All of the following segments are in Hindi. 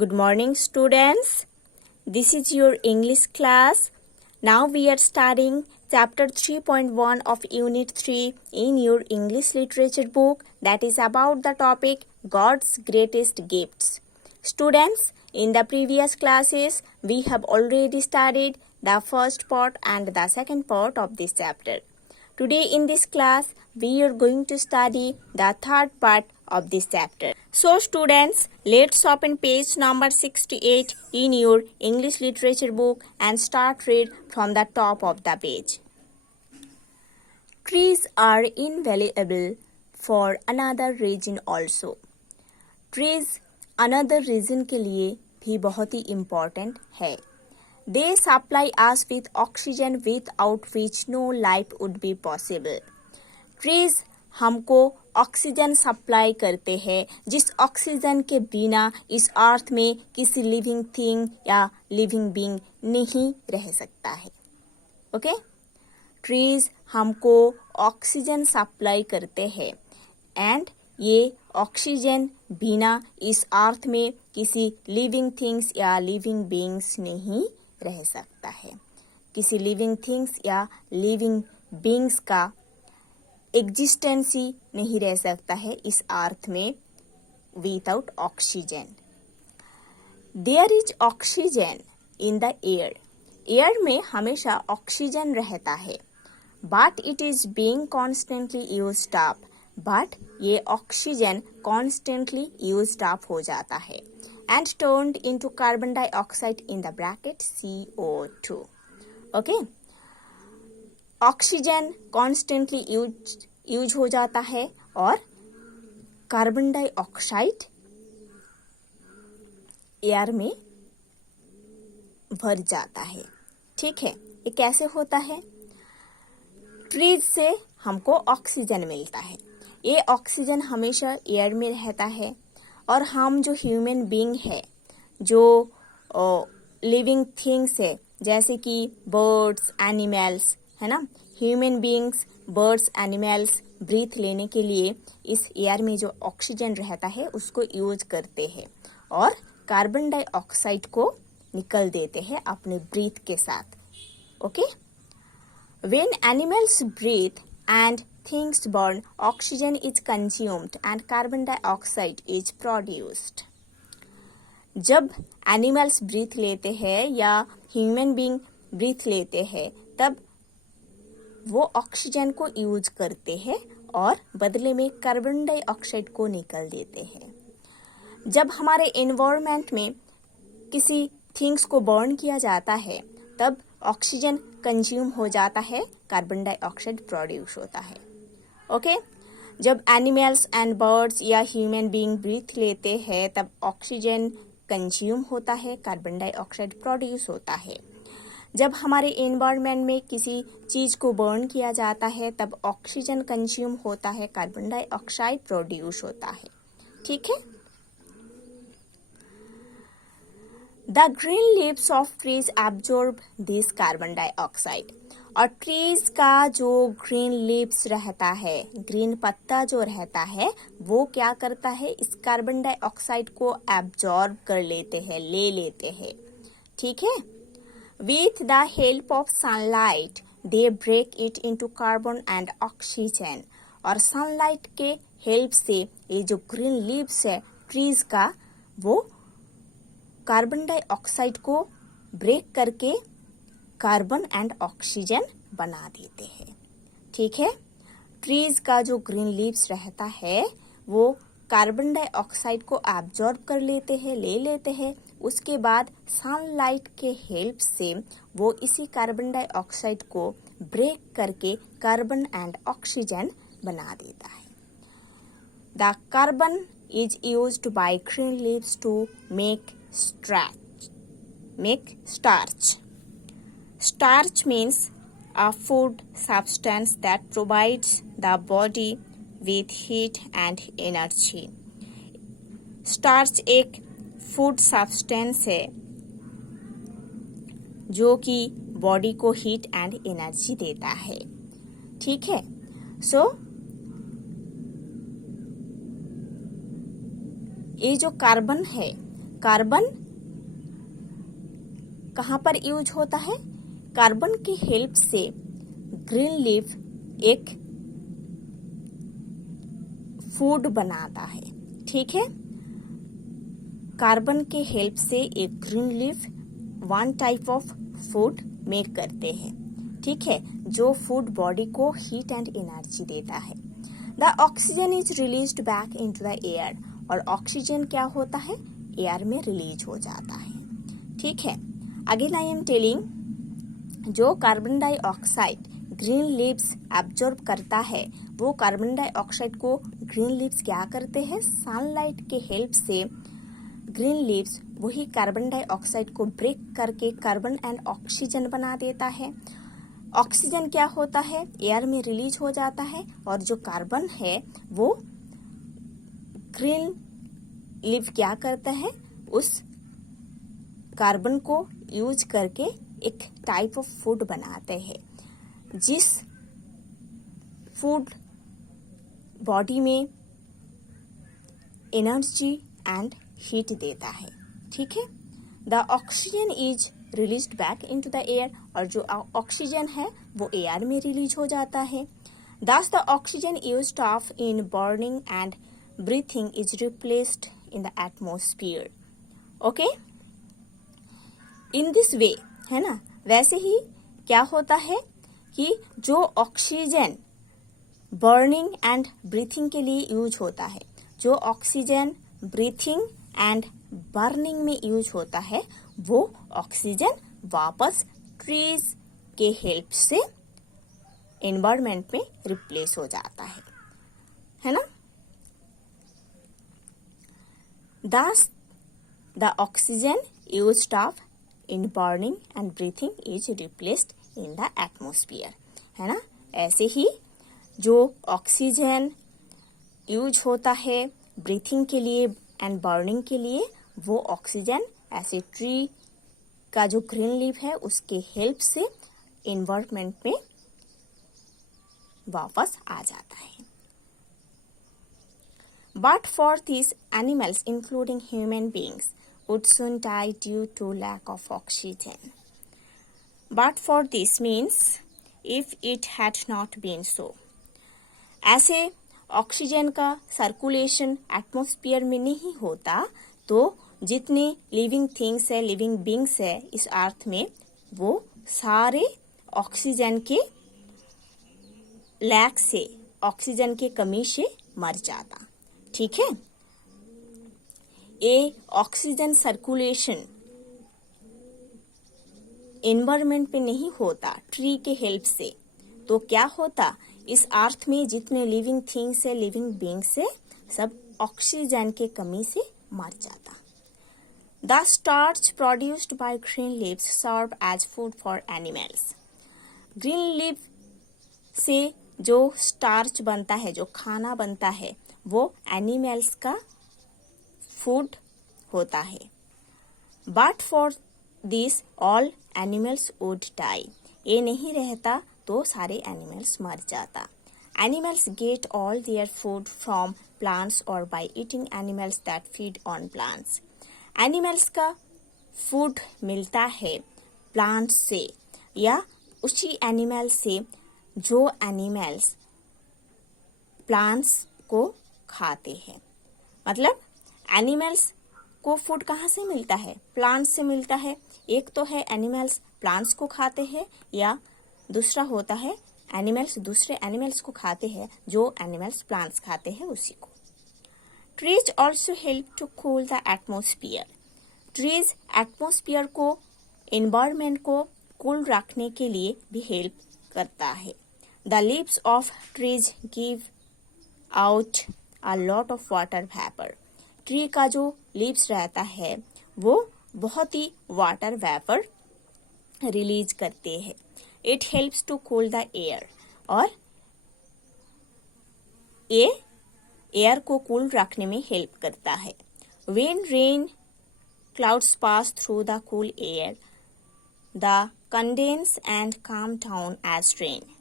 Good morning, students. This is your English class. Now we are studying chapter 3.1 of Unit 3 in your English literature book, that is about the topic God's greatest gifts. Students, in the previous classes, we have already studied the first part and the second part of this chapter. Today in this class, we are going to study the third part of this chapter. So students, let's open page number 68 in your English literature book and start read from the top of the page. Trees are invaluable for another reason also. Trees another reason के लिए भी बहुत ही important है. They supply us with oxygen without which no life would be possible. Trees हमको ऑक्सीजन सप्लाई करते हैं जिस ऑक्सीजन के बिना इस अर्थ में किसी लिविंग थिंग या लिविंग बीइंग नहीं रह सकता है. ओके, ट्रीज हमको ऑक्सीजन सप्लाई करते हैं एंड ये ऑक्सीजन बिना इस अर्थ में किसी लिविंग थिंग्स या लिविंग बीइंग्स नहीं रह सकता है. किसी लिविंग थिंग्स या लिविंग बीइंग्स का एग्जिस्टेंस ही नहीं रह सकता है इस अर्थ में without oxygen. There is oxygen in the air. Air में हमेशा ऑक्सीजन रहता है, but it is being constantly used up. But ये ऑक्सीजन कॉन्स्टेंटली यूज्ड अप हो जाता है and turned into carbon dioxide in the bracket CO2. Okay? Oxygen constantly use हो जाता है और कार्बन डाइऑक्साइड एयर में भर जाता है. ठीक है, ये कैसे होता है? ट्रीज से हमको ऑक्सीजन मिलता है. ये ऑक्सीजन हमेशा एयर में रहता है और हम जो ह्यूमन बीइंग है, जो लिविंग थिंग्स है, जैसे कि बर्ड्स, एनिमल्स, है ना, human beings, birds, animals breath लेने के लिए इस एयर में जो ऑक्सीजन रहता है उसको यूज करते हैं और कार्बन डाइऑक्साइड को निकल देते हैं अपने ब्रीथ के साथ. Okay, when animals breathe and things burn, oxygen is consumed and carbon dioxide is produced. जब एनिमल्स ब्रीथ लेते हैं या ह्यूमन बीइंग ब्रीथ लेते हैं तब वो ऑक्सीजन को यूज करते हैं और बदले में कार्बन डाइऑक्साइड को निकल देते हैं. जब हमारे एनवायरनमेंट में किसी थिंग्स को बर्न किया जाता है तब ऑक्सीजन कंज्यूम हो जाता है, कार्बन डाइऑक्साइड प्रोड्यूस होता है. ओके, जब एनिमल्स एंड बर्ड्स या ह्यूमन बीइंग ब्रीथ लेते हैं तब ऑक्सीजन कंज्यूम होता है, कार्बन डाइऑक्साइड प्रोड्यूस होता है. जब हमारे एनवायरनमेंट में किसी चीज को बर्न किया जाता है तब ऑक्सीजन कंज्यूम होता है, कार्बन डाइऑक्साइड प्रोड्यूस होता है. ठीक है. The green leaves of trees absorb this carbon dioxide. और ट्रीज का जो ग्रीन लीव्स रहता है, ग्रीन पत्ता जो रहता है, वो क्या करता है, इस कार्बन डाइऑक्साइड को एब्जॉर्ब कर लेते हैं, ले लेते हैं. ठीक है. With the help of sunlight, they break it into carbon and oxygen. और सनलाइट के हेल्प से ये जो ग्रीन लीव्स है ट्रीज का, वो कार्बन डाइऑक्साइड को ब्रेक करके कार्बन एंड ऑक्सीजन बना देते हैं. ठीक है. ट्रीज का जो ग्रीन लीव्स रहता है वो कार्बन डाइऑक्साइड को एब्जॉर्ब कर लेते हैं, ले लेते हैं. उसके बाद सनलाइट के हेल्प से वो इसी कार्बन डाइऑक्साइड को ब्रेक करके कार्बन एंड ऑक्सीजन बना देता है. The carbon is used by green leaves to make starch. Starch means a food substance that provides the body with heat and energy. Starch एक फूड सब्सटेंस है जो कि बॉडी को हीट एंड एनर्जी देता है. ठीक है. सो ये जो कार्बन है, कार्बन कहाँ पर यूज होता है? कार्बन की हेल्प से ग्रीन लीफ एक फूड बनाता है, ठीक है। कार्बन के हेल्प से एक green leaf one type of food make करते हैं, ठीक है, जो फूड बॉडी को हीट एंड एनर्जी देता है। The oxygen is released back into the air, और ऑक्सीजन क्या होता है? एयर में रिलीज हो जाता है, ठीक है। अगेन आई एम टेलिंग, जो carbon dioxide green leaves absorb करता है, वो कार्बन डाइऑक्साइड को ग्रीन लीव्स क्या करते हैं? सनलाइट के हेल्प से ग्रीन लीव्स वही कार्बन डाइऑक्साइड को ब्रेक करके कार्बन एंड ऑक्सीजन बना देता है। ऑक्सीजन क्या होता है? एयर में रिलीज हो जाता है, और जो कार्बन है वो ग्रीन लीव क्या करता है? उस कार्बन को यूज करके एक टाइप ऑफ फूड बनाते हैं, जिस फूड बॉडी में एनर्जी एंड हीट देता है, ठीक है। The oxygen is released back into the air, और जो ऑक्सीजन है वो एयर में रिलीज हो जाता है। Thus the oxygen used off in burning and breathing is replaced in the atmosphere. Okay? In this way, है ना, वैसे ही क्या होता है कि जो ऑक्सीजन बर्निंग एंड ब्रीथिंग के लिए यूज होता है, जो ऑक्सीजन ब्रीथिंग एंड बर्निंग में यूज होता है, वो ऑक्सीजन वापस ट्रीज के हेल्प से एनवायरमेंट में रिप्लेस हो जाता है ना। Thus the oxygen used up in burning and breathing is replaced in the atmosphere, है ना। ऐसे ही जो ऑक्सीजन यूज होता है ब्रीथिंग के लिए एंड बर्निंग के लिए, वो ऑक्सीजन ऐसे ट्री का जो ग्रीन लीफ है उसके हेल्प से एनवायरमेंट में वापस आ जाता है। But for these animals, including human beings, would soon die due to lack of oxygen. But for this means if it had not been so. ऐसे ऑक्सीजन का सर्कुलेशन एटमॉस्फेयर में नहीं होता तो जितने लिविंग थिंग्स है, लिविंग बींग्स है इस अर्थ में, वो सारे ऑक्सीजन के लैक से, ऑक्सीजन के कमी से मर जाता, ठीक है। ये ऑक्सीजन सर्कुलेशन एनवायरमेंट पे नहीं होता ट्री के हेल्प से, तो क्या होता? इस अर्थ में जितने लिविंग थिंग्स है, लिविंग बींग्स है, सब ऑक्सीजन के कमी से मर जाता। The starch produced by green leaves serve as food for animals. Green leaf से जो स्टार्च बनता है, जो खाना बनता है, वो एनिमल्स का फूड होता है। But for this all animals would die. ये नहीं रहता तो सारे एनिमल्स मर जाता। Animals get all their food from plants और by eating animals that feed on plants. Animals का फूड मिलता है प्लांट्स से या उसी एनिमल से जो एनिमल्स प्लांट्स को खाते हैं। मतलब एनिमल्स को फूड कहाँ से मिलता है? प्लांट्स से मिलता है। एक तो है एनिमल्स प्लांट्स को खाते हैं, या दूसरा होता है एनिमल्स दूसरे एनिमल्स को खाते हैं, जो एनिमल्स प्लांट्स खाते हैं उसी को। Trees also help to cool the atmosphere. Trees atmosphere को, एनवायरमेंट को कूल रखने के लिए भी हेल्प करता है। The leaves of trees give out a lot of water vapour. Tree का जो लीव्स रहता है वो बहुत ही वाटर वेपर रिलीज करते हैं। It helps to cool the air, और ये एयर को कूल रखने में हेल्प करता है। When rain clouds pass through the cool air, the condense and come down as rain.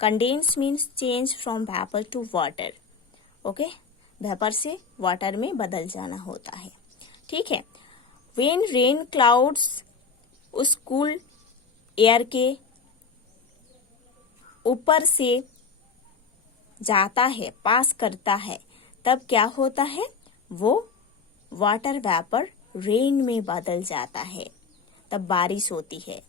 Condense means change from vapour to water. Okay, vapour से वाटर में बदल जाना होता है। ठीक है। When rain clouds उस कूल एयर के ऊपर से जाता है, पास करता है, तब क्या होता है? वो वाटर वेपर रेन में बदल जाता है, तब बारिश होती है।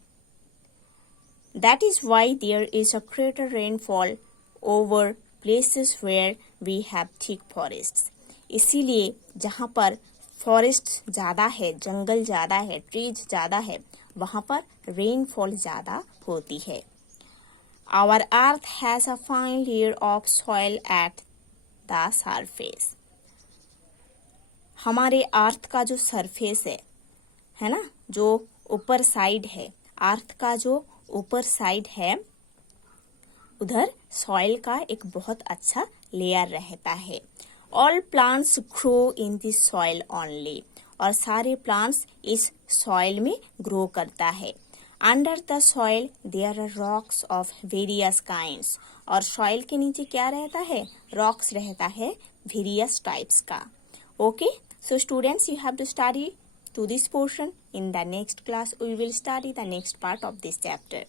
That is why there is a greater rainfall over places where we have thick forests. इसीलिए जहाँ पर फॉरेस्ट ज़्यादा है, जंगल ज़्यादा है, ट्रीज ज़्यादा है, वहाँ पर रेनफॉल ज़्यादा होती है। Our earth has a fine layer of soil at the surface. हमारे अर्थ का जो सरफेस है ना, जो ऊपर साइड है, अर्थ का जो ऊपर साइड है, उधर सॉइल का एक बहुत अच्छा लेयर रहता है। All plants grow in this soil only, और सारे प्लांट्स इस सॉइल में ग्रो करता है। Under the soil there are rocks of various kinds, और सॉइल के नीचे क्या रहता है? रॉक्स रहता है वेरियस टाइप्स का। Okay, so students, you have to study to this portion. In the next class we will study the next part of this chapter.